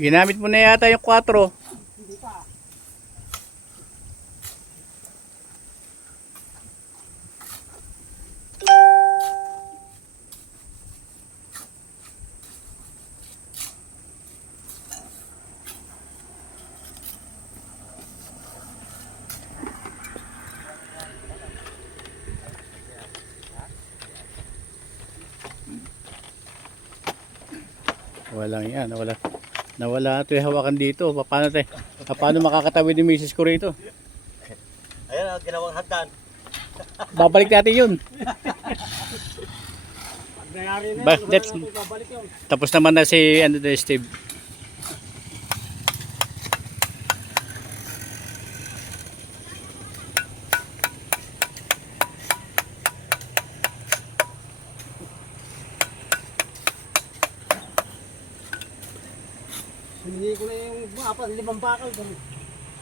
Ginamit mo na yata yung 4. Hindi pa. Walang yan, nawala ito yung hawakan dito. Paano makakatawid ni Mrs. ko rito? Ayan, ginawang hagdan. Babalik natin yun. Pag nangyari na Ba, yun, that's- wala natin babalik yun. Tapos naman na si Steve. Hindi ko na yung 4, 5 bakal.